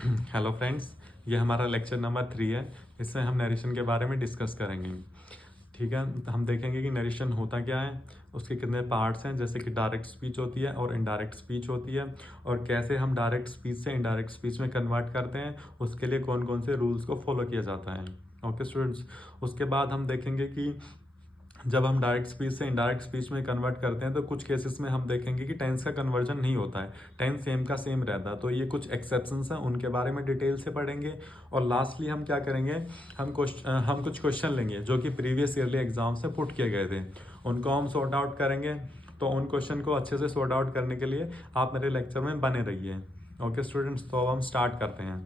Hello friends, ये हमारा lecture number 3 है। इसमें हम नरेशन के बारे में डिस्कस करेंगे। ठीक है, तो हम देखेंगे कि नरेशन होता क्या है, उसके कितने पार्ट्स हैं, जैसे कि डायरेक्ट स्पीच होती है और इनडायरेक्ट स्पीच होती है, और कैसे हम डायरेक्ट स्पीच से इनडायरेक्ट स्पीच में कन्वर्ट करते हैं, उसके लिए कौन कौन से रूल्स को फॉलो किया जाता है। ओके स्टूडेंट्स, उसके बाद हम देखेंगे कि जब हम डायरेक्ट स्पीच से इनडायरेक्ट स्पीच में कन्वर्ट करते हैं तो कुछ केसेस में हम देखेंगे कि टेंस का कन्वर्जन नहीं होता है, टेंस सेम का सेम रहता है। तो ये कुछ एक्सेप्शंस हैं, उनके बारे में डिटेल से पढ़ेंगे। और लास्टली हम क्या करेंगे, हम कुछ क्वेश्चन लेंगे जो कि प्रीवियस ईयरली एग्जाम से पुट किए गए थे, उनको हम सॉर्ट आउट करेंगे। तो उन क्वेश्चन को अच्छे से सॉर्ट आउट करने के लिए आप मेरे लेक्चर में बने रहिए। ओके स्टूडेंट्स, तो अब हम स्टार्ट करते हैं।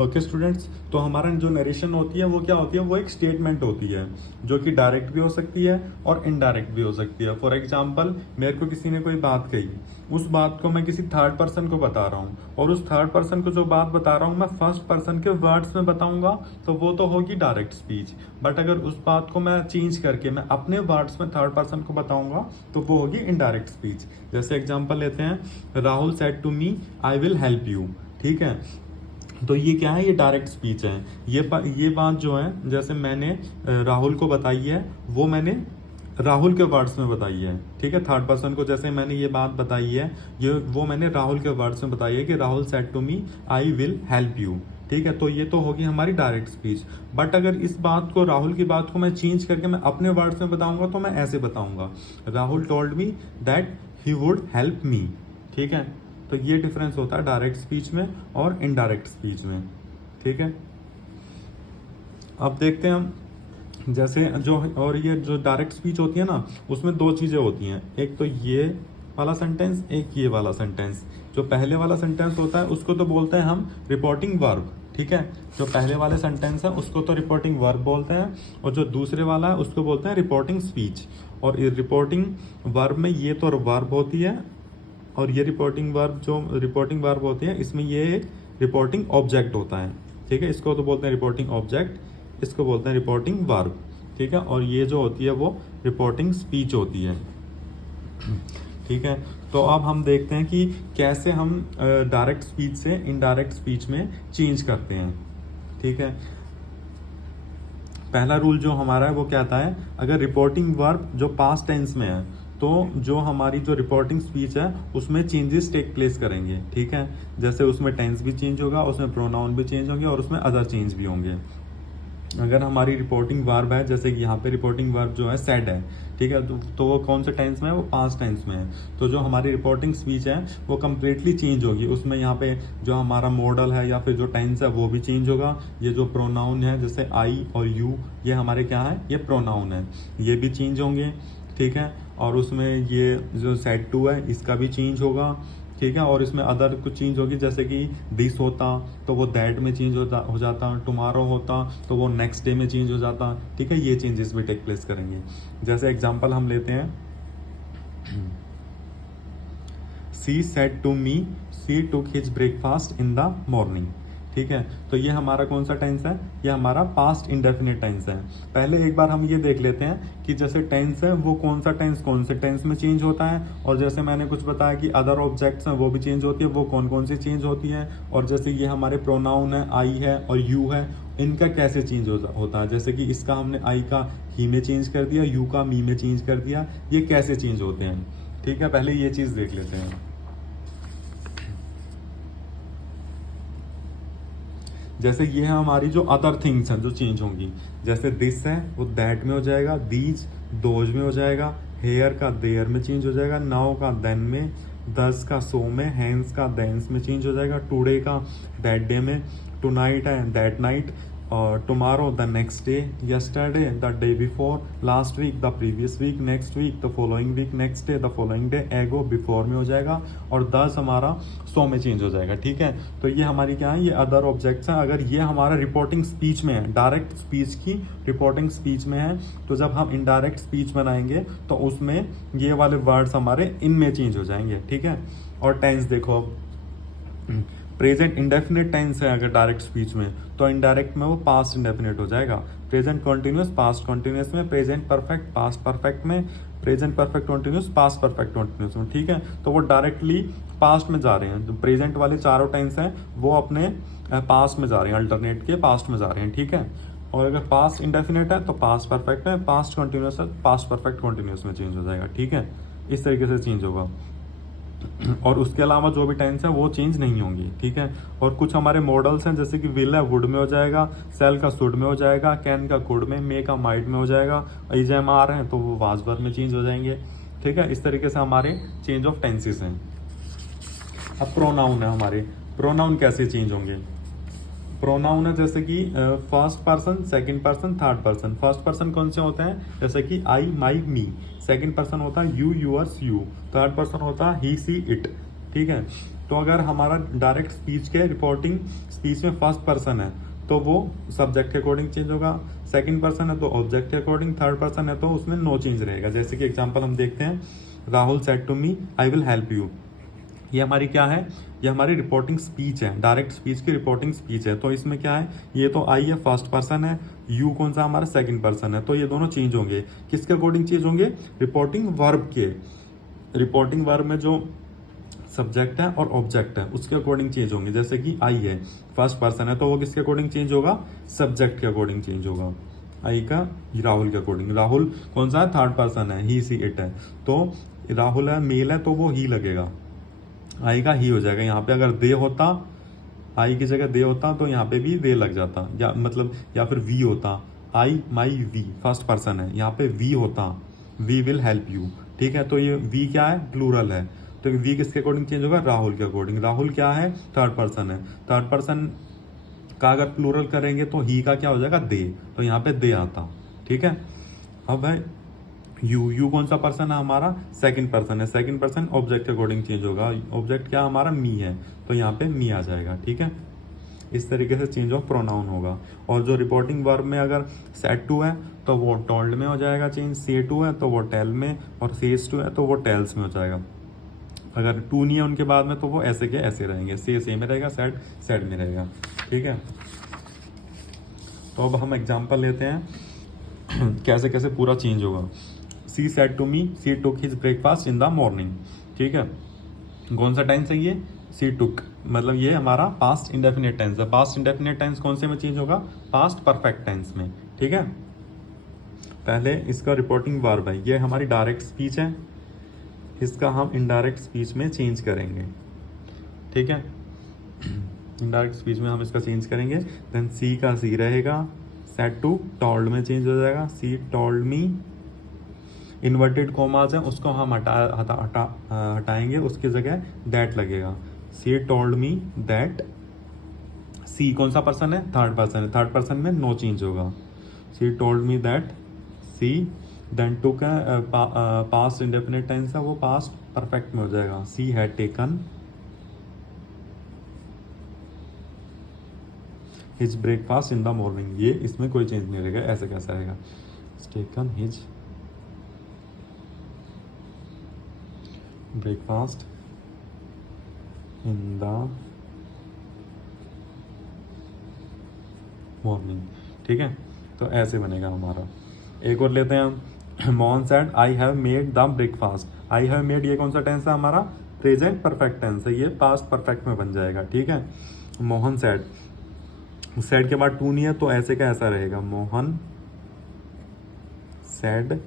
ओके स्टूडेंट्स, तो हमारा जो नरेशन होती है वो क्या होती है, वो एक स्टेटमेंट होती है जो कि डायरेक्ट भी हो सकती है और इनडायरेक्ट भी हो सकती है। फॉर एग्जांपल, मेरे को किसी ने कोई बात कही, उस बात को मैं किसी थर्ड पर्सन को बता रहा हूँ, और उस थर्ड पर्सन को जो बात बता रहा हूँ मैं फर्स्ट पर्सन के वर्ड्स में बताऊंगा, तो वो तो होगी डायरेक्ट स्पीच। बट अगर उस बात को मैं चेंज करके मैं अपने वर्ड्स में थर्ड पर्सन को बताऊंगा, तो वो होगी इनडायरेक्ट स्पीच। जैसे एग्जाम्पल लेते हैं, Rahul said to me I will help you. ठीक है, तो ये क्या है, ये डायरेक्ट स्पीच है। ये बात जो है, जैसे मैंने राहुल को बताई है, वो मैंने राहुल के वर्ड्स में बताई है। ठीक है, थर्ड पर्सन को जैसे मैंने ये बात बताई है, ये वो मैंने राहुल के वर्ड्स में बताई है कि Rahul said to me I will help you. ठीक है, तो ये तो होगी हमारी डायरेक्ट स्पीच। बट अगर इस बात को, राहुल की बात को मैं चेंज करके मैं अपने वर्ड्स में बताऊंगा, तो मैं ऐसे बताऊंगा, Rahul told me that he would help me. ठीक है, तो ये डिफरेंस होता है डायरेक्ट स्पीच में और इनडायरेक्ट स्पीच में। ठीक है, अब देखते हैं हम, जैसे जो और ये जो डायरेक्ट स्पीच होती है ना, उसमें दो चीजें होती हैं, एक तो ये वाला सेंटेंस, एक ये वाला सेंटेंस। जो पहले वाला सेंटेंस होता है उसको तो बोलते हैं हम रिपोर्टिंग वर्ब। ठीक है, जो पहले वाले सेंटेंस है उसको तो रिपोर्टिंग वर्ब बोलते हैं, और जो दूसरे वाला है उसको बोलते हैं रिपोर्टिंग स्पीच। और ये रिपोर्टिंग वर्ब में ये तो वर्ब होती है, और ये रिपोर्टिंग वर्ब होती है, इसमें ये एक रिपोर्टिंग ऑब्जेक्ट होता है। ठीक है, इसको तो बोलते हैं रिपोर्टिंग ऑब्जेक्ट, इसको बोलते हैं रिपोर्टिंग वर्ब। ठीक है, और ये जो होती है वो रिपोर्टिंग स्पीच होती है। ठीक है, तो अब हम देखते हैं कि कैसे हम डायरेक्ट स्पीच से इनडायरेक्ट स्पीच में चेंज करते हैं। ठीक है, पहला रूल जो हमारा है वो क्या आता है, अगर रिपोर्टिंग वर्ब जो पास्ट टेंस में है, तो जो हमारी जो रिपोर्टिंग स्पीच है उसमें चेंजेस टेक प्लेस करेंगे। ठीक है, जैसे उसमें टेंस भी चेंज होगा, उसमें प्रोनाउन भी चेंज होंगे, और उसमें अदर चेंज भी होंगे। अगर हमारी रिपोर्टिंग वर्ब है, जैसे कि यहाँ पे रिपोर्टिंग वर्ब जो है सेड है, ठीक है, तो वो कौन से टेंस में है, वो पास्ट टेंस में है। तो जो हमारी रिपोर्टिंग स्पीच है वो कम्प्लीटली चेंज होगी, उसमें यहाँ पे जो हमारा मॉडल है या फिर जो टेंस है वो भी चेंज होगा। ये जो प्रोनाउन है, जैसे आई और यू, ये हमारे क्या है, ये प्रोनाउन है, ये भी चेंज होंगे। ठीक है, और उसमें ये जो सेड टू है इसका भी चेंज होगा। ठीक है, और इसमें अदर कुछ चेंज होगी, जैसे कि दिस होता तो वो दैट में चेंज हो जाता, टुमारो होता तो वो नेक्स्ट डे में चेंज हो जाता। ठीक है, ये चेंजेस भी टेक प्लेस करेंगे। जैसे एग्जांपल हम लेते हैं, she said to me she took his breakfast in the morning. ठीक है, तो ये हमारा कौन सा टेंस है, ये हमारा पास्ट इंडेफिनिट टेंस है। पहले एक बार हम ये देख लेते हैं कि जैसे टेंस है वो कौन सा टेंस कौन से टेंस में चेंज होता है, और जैसे मैंने कुछ बताया कि अदर ऑब्जेक्ट्स हैं वो भी चेंज होती है, वो कौन कौन सी चेंज होती है। और जैसे ये हमारे प्रोनाउन है, आई है और यू है, इनका कैसे चेंज होता है, जैसे कि इसका हमने आई का ही में चेंज कर दिया, यू का मी में चेंज कर दिया, ये कैसे चेंज होते हैं। ठीक है, पहले ये चीज देख लेते हैं। जैसे ये है हमारी जो अदर थिंग्स हैं जो चेंज होंगी, जैसे दिस है वो दैट में हो जाएगा, दीज दोज में हो जाएगा, हेयर का देयर में चेंज हो जाएगा, नाउ का देन में, दस का सो में, हैंस का देंस में चेंज हो जाएगा, टुडे का दैट डे में, टुनाइट है दैट नाइट, और tomorrow the next day, yesterday the day before, last week the previous week, next week the following week, next day the following day, ago before में हो जाएगा, और दस हमारा सो में चेंज हो जाएगा। ठीक है, तो ये हमारी क्या है, ये अदर ऑब्जेक्ट्स हैं। अगर ये हमारा रिपोर्टिंग स्पीच में है, डायरेक्ट स्पीच की रिपोर्टिंग स्पीच में है, तो जब हम इनडायरेक्ट स्पीच बनाएंगे तो उसमें ये वाले वर्ड्स हमारे इनमें चेंज हो जाएंगे। ठीक है, और टेंस देखो, प्रेजेंट इंडेफिनिट टेंस है अगर डायरेक्ट स्पीच में, तो इनडायरेक्ट में वो पास्ट इंडेफिनिट हो जाएगा। प्रेजेंट कॉन्टिन्यूस पास्ट कॉन्टिन्यूस में, प्रेजेंट परफेक्ट पास्ट परफेक्ट में, present perfect continuous past perfect continuous में। ठीक है, तो वो डायरेक्टली पास्ट में जा रहे हैं। जो प्रेजेंट वाले चारों टेंस हैं वो अपने पास्ट में जा रहे हैं, अल्टरनेट के पास्ट में जा रहे हैं, ठीक है। और अगर पास्ट इंडेफिनेट है तो पास्ट परफेक्ट में, पास्ट कंटिन्यूस है पास्ट परफेक्ट कंटिन्यूस में चेंज हो जाएगा, ठीक है। इस तरीके से चेंज होगा। और उसके अलावा जो भी टेंस है वो चेंज नहीं होंगी, ठीक है। और कुछ हमारे मॉडल्स हैं, जैसे कि विल है वुड में हो जाएगा, सेल का शुड में हो जाएगा, कैन का कुड में, मे का माइट में हो जाएगा, इज एम आर हैं तो वो वाज वर्ब में चेंज हो जाएंगे, ठीक है। इस तरीके से हमारे चेंज ऑफ टेंसेस हैं। अब प्रोनाउन है हमारे, प्रोनाउन कैसे चेंज होंगे। प्रोनाउन है जैसे कि first person, second person, third person. First person कौन से होते हैं, जैसे कि आई, माई, मी। सेकंड पर्सन होता है you, yours, you. Third person होता है ही, सी, इट, ठीक है। तो अगर हमारा डायरेक्ट स्पीच के रिपोर्टिंग स्पीच में फर्स्ट पर्सन है तो वो सब्जेक्ट के अकॉर्डिंग चेंज होगा, सेकंड पर्सन है तो ऑब्जेक्ट के अकॉर्डिंग, थर्ड पर्सन है तो उसमें नो चेंज रहेगा। जैसे कि एग्जांपल हम देखते हैं, Rahul said to me I will help you. ये हमारी क्या है, ये हमारी रिपोर्टिंग स्पीच है, डायरेक्ट स्पीच की रिपोर्टिंग स्पीच है। तो इसमें क्या है, ये तो आई है फर्स्ट पर्सन है, यू कौन सा हमारा सेकंड पर्सन है, तो ये दोनों चेंज होंगे। किसके अकॉर्डिंग चेंज होंगे, रिपोर्टिंग वर्ब के। रिपोर्टिंग वर्ब में जो सब्जेक्ट है और ऑब्जेक्ट है उसके अकॉर्डिंग चेंज होंगे। जैसे कि आई है फर्स्ट पर्सन है तो वो किसके अकॉर्डिंग चेंज होगा, सब्जेक्ट के अकॉर्डिंग चेंज होगा। आई का राहुल के अकॉर्डिंग, राहुल कौन सा है, थर्ड पर्सन है, ही, सी, इट है, तो राहुल है मेल है तो वो ही लगेगा, आई का ही हो जाएगा। यहाँ पे अगर दे होता, आई की जगह दे होता तो यहाँ पे भी दे लग जाता, या मतलब या फिर वी होता, आई माई वी फर्स्ट पर्सन है, यहाँ पे वी होता, वी विल हेल्प यू, ठीक है। तो ये वी क्या है, प्लूरल है, तो वी किसके अकॉर्डिंग चेंज होगा, राहुल के अकॉर्डिंग। राहुल क्या है, थर्ड पर्सन है, थर्ड पर्सन का अगर प्लूरल करेंगे तो ही का क्या हो जाएगा, दे, तो यहाँ पे दे आता, ठीक है। अब है यू कौन सा पर्सन है हमारा, सेकंड पर्सन है, सेकंड पर्सन ऑब्जेक्ट के अकॉर्डिंग चेंज होगा। ऑब्जेक्ट क्या हमारा, मी है, तो यहाँ पे मी आ जाएगा, ठीक है। इस तरीके से चेंज ऑफ प्रोनाउन होगा। और जो रिपोर्टिंग वर्ब में अगर सेड टू है तो वो टोल्ड में हो जाएगा चेंज, से टू है तो वो टेल में, और सेज टू है तो वो टेल्स में हो जाएगा। अगर टू नहीं है उनके बाद में तो वो ऐसे के ऐसे रहेंगे, से में रहेगा, सेड सेड में रहेगा, ठीक है। तो अब हम एग्जाम्पल लेते हैं कैसे कैसे पूरा चेंज होगा। She said to me she took his breakfast in the morning, ठीक है। कौन सा टेंस है ये, सी टुक, मतलब ये हमारा पास्ट इंडेफिनिट टेंस है। पास्ट इंडेफिनिट टेंस कौन से में चेंज होगा, पास्ट परफेक्ट टेंस में, ठीक है। पहले इसका रिपोर्टिंग वर्ब है, ये हमारी डायरेक्ट स्पीच है, इसका हम इनडायरेक्ट स्पीच में चेंज करेंगे, ठीक है। इनडायरेक्ट स्पीच में हम इसका चेंज करेंगे। देन सी का सी रहेगा, सेड टू टोल्ड में चेंज हो जाएगा, सी टोल्ड मी। इन्वर्टेड कॉमाज है उसको हम हटाएंगे, उसकी जगह दैट लगेगा, सी टोल्ड मी दैट। सी कौन सा पर्सन है, थर्ड पर्सन है, थर्ड पर्सन में नो चेंज होगा, she told me that she. Then took है पास्ट इंडेफिनिट टेंस है, वो पास्ट परफेक्ट में हो जाएगा, she had taken his breakfast in the morning. ये इसमें कोई चेंज नहीं रहेगा, ऐसे कैसा रहेगा, taken his breakfast in the morning, ठीक है। तो ऐसे बनेगा हमारा। एक और लेते हैं हम, Mohan said I have made the breakfast. I have made ये कौन सा टेंस है हमारा, प्रेजेंट परफेक्ट टेंस है, ये पास्ट परफेक्ट में बन जाएगा, ठीक है। मोहन सेड, सेड के बाद टू नहीं है तो ऐसे का ऐसा रहेगा, मोहन सेड,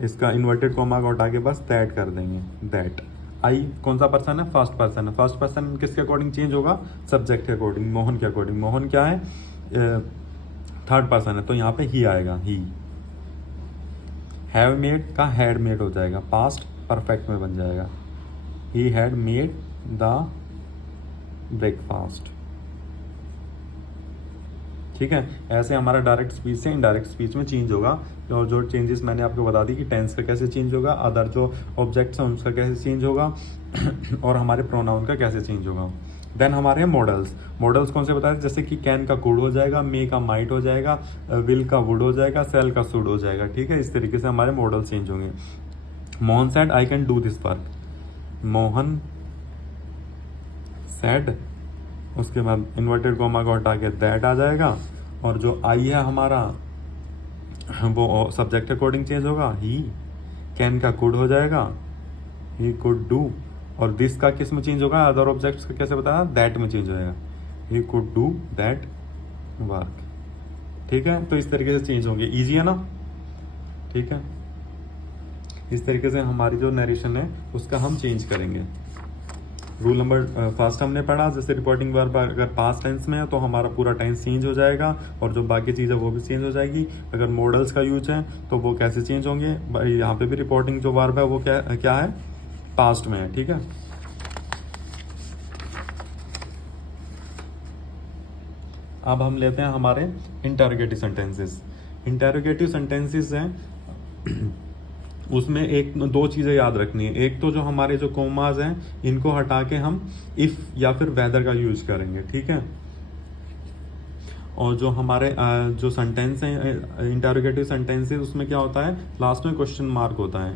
इसका इन्वर्टेड कॉमा को हटा के बस दैट कर देंगे, दैट। आई कौन सा पर्सन है, फर्स्ट पर्सन है, फर्स्ट पर्सन किसके अकॉर्डिंग चेंज होगा, सब्जेक्ट के अकॉर्डिंग, मोहन के अकॉर्डिंग। मोहन क्या है, थर्ड पर्सन है तो यहाँ पे ही आएगा, ही। हैव मेड का हैड मेड हो जाएगा, पास्ट परफेक्ट में बन जाएगा, he had made the breakfast, ठीक है। ऐसे हमारा डायरेक्ट स्पीच से इनडायरेक्ट स्पीच में चेंज होगा। और जो चेंजेस मैंने आपको बता दी कि टेंस का कैसे चेंज होगा, अदर जो ऑब्जेक्ट्स हैं उनका कैसे चेंज होगा और हमारे प्रोनाउन का कैसे चेंज होगा। देन हमारे हैं मॉडल्स। मॉडल्स कौन से बताए, जैसे कि कैन का कुड हो जाएगा, मे का माइट हो जाएगा, विल का वुड हो जाएगा, सेल का शुड हो जाएगा, ठीक है। इस तरीके से हमारे मॉडल चेंज होंगे। Mohan said I can do this work, Mohan said, उसके बाद इन्वर्टेड कॉमा को हटा के दैट आ जाएगा, और जो आई है हमारा वो सब्जेक्ट अकॉर्डिंग चेंज होगा, ही। कैन का कुड हो जाएगा, ही कुड डू, और दिस का किस में चेंज होगा, अदर ऑब्जेक्ट्स का कैसे बताया, दैट में चेंज होएगा, he could do that work. ठीक है, तो इस तरीके से चेंज होंगे, इजी है ना। ठीक है, इस तरीके से हमारी जो नरेशन है उसका हम चेंज करेंगे। रूल नंबर फर्स्ट हमने पढ़ा, जैसे रिपोर्टिंग वर्ब अगर पास्ट टेंस में है तो हमारा पूरा टेंस चेंज हो जाएगा और जो बाकी चीज़ है वो भी चेंज हो जाएगी। अगर मॉडल्स का यूज है तो वो कैसे चेंज होंगे, यहाँ पे भी रिपोर्टिंग जो वर्ब है वो क्या है, पास्ट में है। ठीक है, अब हम लेते हैं हमारे इंटरोगेटिव सेंटेंसेस। इंटरोगेटिव सेंटेंसेस हैं उसमें एक दो चीज़ें याद रखनी है। एक तो जो हमारे जो कोमाज हैं इनको हटा के हम इफ़ या फिर वेदर का यूज करेंगे। ठीक है, और जो हमारे जो सेंटेंस हैं इंटरोगेटिव सेंटेंसेस उसमें क्या होता है, लास्ट में क्वेश्चन मार्क होता है।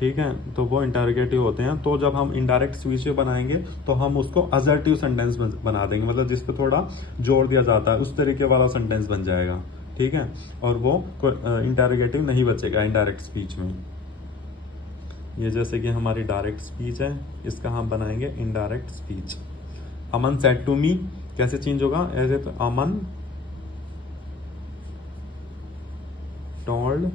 ठीक है, तो वो इंटरोगेटिव होते हैं। तो जब हम इनडायरेक्ट स्पीच में बनाएंगे तो हम उसको असर्टिव सेंटेंस बना देंगे, मतलब जिस पे थोड़ा जोर दिया जाता है उस तरीके वाला सेंटेंस बन जाएगा। ठीक है, और वो इंटरोगेटिव नहीं बचेगा इनडायरेक्ट स्पीच में। ये जैसे कि हमारी डायरेक्ट स्पीच है, इसका हम बनाएंगे indirect speech. Aman said to me कैसे चेंज होगा, ऐसे तो अमन टोल्ड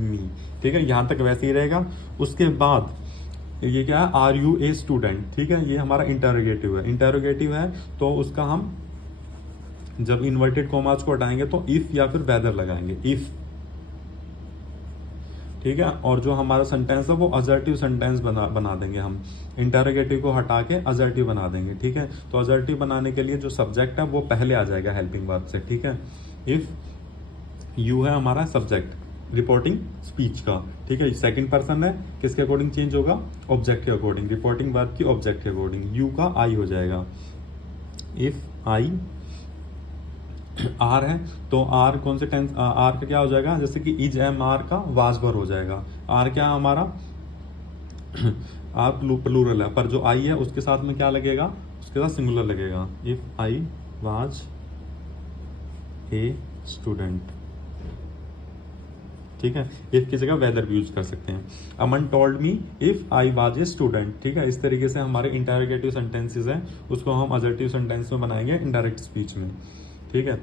मी। ठीक है, यहां तक वैसे ही रहेगा। उसके बाद ये क्या है, आर यू ए स्टूडेंट। ठीक है, ये हमारा इंटरोगेटिव है। इंटरोगेटिव है तो उसका हम जब इन्वर्टेड कॉमास को हटाएंगे तो इफ या फिर वेदर लगाएंगे, इफ। ठीक है, और जो हमारा सेंटेंस है वो असर्टिव सेंटेंस बना देंगे हम, इंटरोगेटिव को हटा के असर्टिव बना देंगे। ठीक है, तो असर्टिव बनाने के लिए जो सब्जेक्ट है वो पहले आ जाएगा हेल्पिंग वर्ब से। ठीक है, इफ यू है हमारा सब्जेक्ट रिपोर्टिंग स्पीच का। ठीक है, सेकंड पर्सन है, किसके अकॉर्डिंग चेंज होगा, ऑब्जेक्ट के अकॉर्डिंग, रिपोर्टिंग वर्ब की ऑब्जेक्ट के अकॉर्डिंग। यू का आई हो जाएगा, इफ आई। आर है तो आर कौन से टेंस, आर का क्या हो जाएगा, जैसे कि इज एम आर का वाज वर हो जाएगा। आर क्या हमारा आर प्लूरल है, पर जो आई है उसके साथ में क्या लगेगा, उसके साथ सिंगुलर लगेगा। If I was a student. ठीक है, इफ की जगह वेदर भी यूज कर सकते हैं। Aman told me if I was a student. ठीक है, इस तरीके से हमारे इंटरोगेटिव सेंटेंसेस हैं उसको हम असर्टिव सेंटेंस में बनाएंगे इनडायरेक्ट स्पीच में। ठीक है,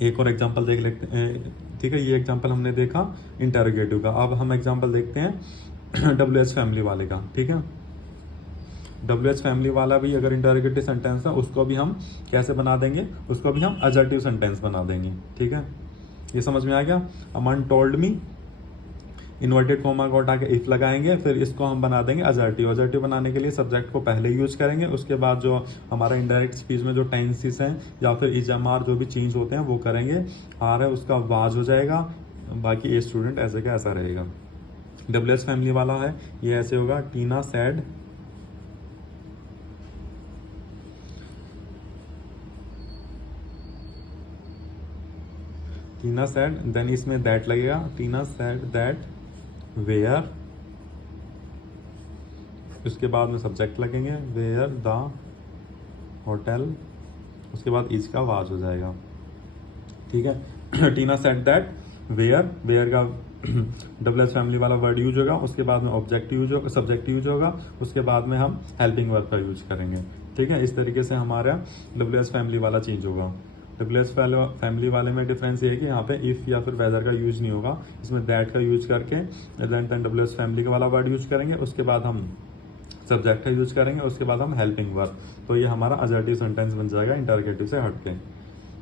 एक और एग्जांपल देख लेते हैं। ठीक है, ये एग्जांपल हमने देखा इंटरोगेटिव का। अब हम एग्जांपल देखते हैं WH फैमिली वाले का। ठीक है, WH फैमिली वाला भी अगर इंटरोगेटिव सेंटेंस है उसको भी हम कैसे बना देंगे, उसको भी हम असर्टिव सेंटेंस बना देंगे। ठीक है, ये समझ में आ गया। अमन टोल्ड मी, इन्वर्टेड कोमा को हटा के इफ लगाएंगे, फिर इसको हम बना देंगे असर्टिव। असर्टिव बनाने के लिए सब्जेक्ट को पहले यूज करेंगे, उसके बाद जो हमारा इनडायरेक्ट स्पीच में जो टेंसेस हैं या फिर इजमार जो भी चेंज होते हैं वो करेंगे। आर है उसका वाज हो जाएगा, बाकी ए स्टूडेंट ऐसे का ऐसा रहेगा। WH फैमिली वाला है, ये ऐसे होगा, टीना सैड टीना सैड, देन इसमें दैट लगेगा, टीना सैड दैट वेयर, उसके बाद में सब्जेक्ट लगेंगे, वेयर द होटल, उसके बाद इज का वाज हो जाएगा। ठीक है, टीना सेड दैट वेयर, वेयर का WH फैमिली वाला वर्ड यूज होगा, उसके बाद में ऑब्जेक्ट यूज होगा, सब्जेक्ट यूज होगा, उसके बाद में हम हेल्पिंग वर्ब का यूज करेंगे। ठीक है, इस तरीके से हमारा WH फैमिली वाला चेंज होगा। WH फैमिली वाले में डिफरेंस ये है कि यहाँ पे इफ या फिर वेदर का यूज नहीं होगा, इसमें दैट का यूज करके देन WH फैमिली का वाला वर्ड यूज करेंगे, उसके बाद हम सब्जेक्ट का यूज करेंगे, उसके बाद हम हेल्पिंग वर्ब। तो ये हमारा असर्टिव सेंटेंस बन जाएगा इंटरोगेटिव से हटके।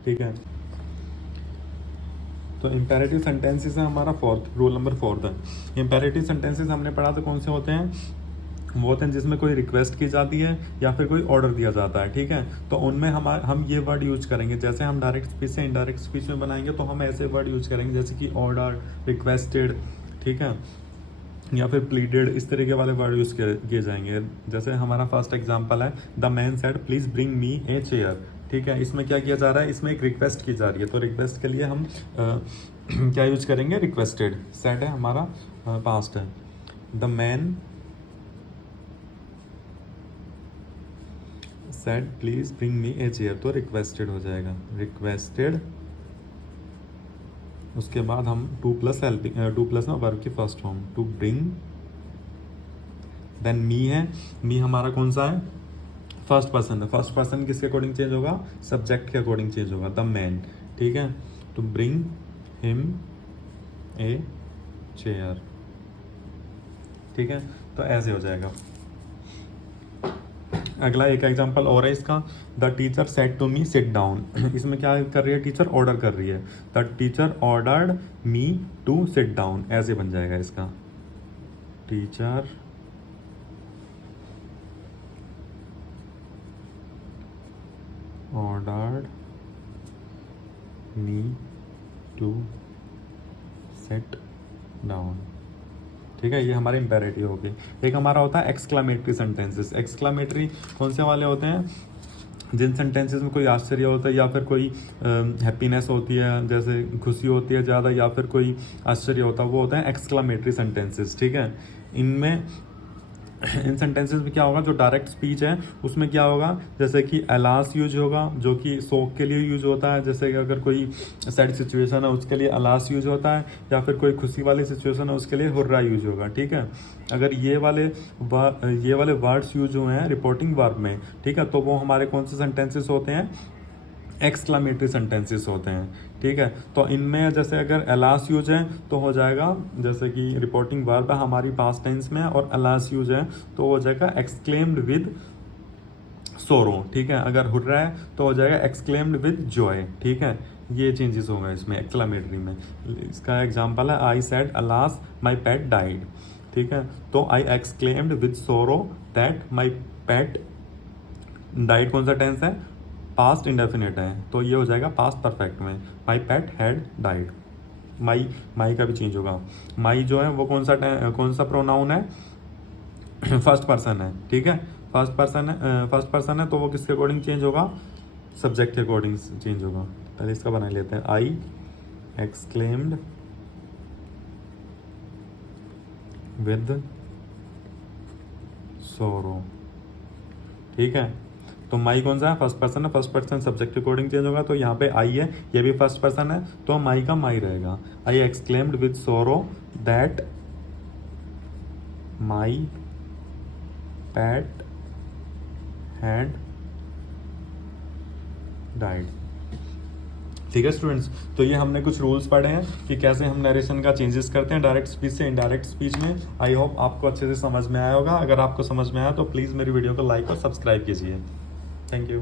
ठीक है, तो इंपेरेटिव सेंटेंसेस है हमारा रूल नंबर 4 है। इंपेरेटिव सेंटेंसेस हमने पढ़ा तो कौन से होते हैं, वो होते हैं जिसमें कोई रिक्वेस्ट की जाती है या फिर कोई ऑर्डर दिया जाता है। ठीक है, तो उनमें हम ये वर्ड यूज करेंगे। जैसे हम डायरेक्ट स्पीच से इनडायरेक्ट स्पीच में बनाएंगे तो हम ऐसे वर्ड यूज करेंगे जैसे कि ऑर्डर, रिक्वेस्टेड, ठीक है, या फिर प्लीडेड, इस तरीके वाले वर्ड यूज किए जाएंगे। जैसे हमारा फर्स्ट एग्जांपल है, the man said please bring me a chair. ठीक है, इसमें क्या किया जा रहा है, इसमें एक रिक्वेस्ट की जा रही है, तो रिक्वेस्ट के लिए हम क्या यूज करेंगे, रिक्वेस्टेड। सेड है हमारा पास्ट है, the man said please bring me a chair, तो रिक्वेस्टेड हो जाएगा, रिक्वेस्टेड। उसके बाद हम टू प्लस ना वर्ब की first form, to bring then me है, मी हमारा कौन सा है, फर्स्ट पर्सन है, फर्स्ट पर्सन किसके अकॉर्डिंग चेंज होगा, सब्जेक्ट के अकॉर्डिंग चेंज होगा, द मैन, ठीक है। तो ब्रिंग हिम ए चेयर, ठीक है, तो ऐसे हो जाएगा। अगला एक एग्जांपल और है इसका, the teacher said to me sit down. इसमें क्या कर रही है, टीचर ऑर्डर कर रही है, the teacher ordered me to sit down, ऐसे बन जाएगा इसका, teacher ordered me to sit down, ठीक है। ये हमारे इम्पेरेटिव हो गए। एक हमारा होता है एक्सक्लामेटरी सेंटेंसेस। एक्सक्लामेटरी कौन से वाले होते हैं, जिन सेंटेंसेस में कोई आश्चर्य होता है या फिर कोई हैप्पीनेस होती है, जैसे खुशी होती है ज़्यादा या फिर कोई आश्चर्य होता है, वो होते हैं एक्सक्लामेटरी सेंटेंसेस, ठीक है। इनमें इन सेंटेंसेस में क्या होगा, जो डायरेक्ट स्पीच है उसमें क्या होगा, जैसे कि अलास यूज होगा, जो कि शोक के लिए यूज होता है, जैसे कि अगर कोई सैड सिचुएशन है उसके लिए अलास यूज होता है, या फिर कोई खुशी वाली सिचुएशन है उसके लिए हुर्रा यूज होगा, ठीक है। अगर ये वाले वर्ड्स यूज हुए हैं रिपोर्टिंग वर्ब में, ठीक है, तो वो हमारे कौन से सेंटेंसेस होते हैं, एक्सक्लामेटरी सेंटेंसेस होते हैं, ठीक है। तो इनमें जैसे अगर अलास यूज है तो हो जाएगा, जैसे कि रिपोर्टिंग वर्ब है हमारी पास्ट टेंस में और अलास यूज है तो हो जाएगा एक्सक्लेम्ड विद सोरो, ठीक है। अगर हुर्रा है तो हो जाएगा एक्सक्लेम्ड विद जॉय, ठीक है। ये चेंजेस होंगे इसमें एक्सक्लामेटरी में। इसका एग्जांपल है, I said alas my pet died, ठीक है। तो आई एक्सक्लेम्ड विद सोरो दैट माई पेट डाइड, कौन सा टेंस है, पास्ट इंडेफिनिट है, तो ये हो जाएगा पास्ट परफेक्ट में, माई पेट हैड डाइड। माई का भी चेंज होगा। माई जो है वो कौन सा प्रोनाउन है, फर्स्ट पर्सन है, ठीक है। फर्स्ट पर्सन है तो वो किसके अकॉर्डिंग चेंज होगा, सब्जेक्ट के अकॉर्डिंग चेंज होगा। पहले इसका बना लेते हैं, आई एक्सक्लेम्ड विद सोरो, ठीक है। तो माई कौन सा है, फर्स्ट पर्सन है, फर्स्ट पर्सन सब्जेक्ट के अकॉर्डिंग चेंज होगा, तो यहाँ पे आई है, ये भी फर्स्ट पर्सन है, तो माई का माई रहेगा। आई एक्सक्लेम्ड विद सोरो that my pet had died, ठीक है स्टूडेंट्स। तो ये हमने कुछ रूल्स पढ़े हैं कि कैसे हम नरेशन का चेंजेस करते हैं डायरेक्ट स्पीच से इनडायरेक्ट स्पीच में। आई होप आपको अच्छे से समझ में आया होगा। अगर आपको समझ में आया तो प्लीज़ मेरी वीडियो को लाइक और सब्सक्राइब कीजिए। Thank you.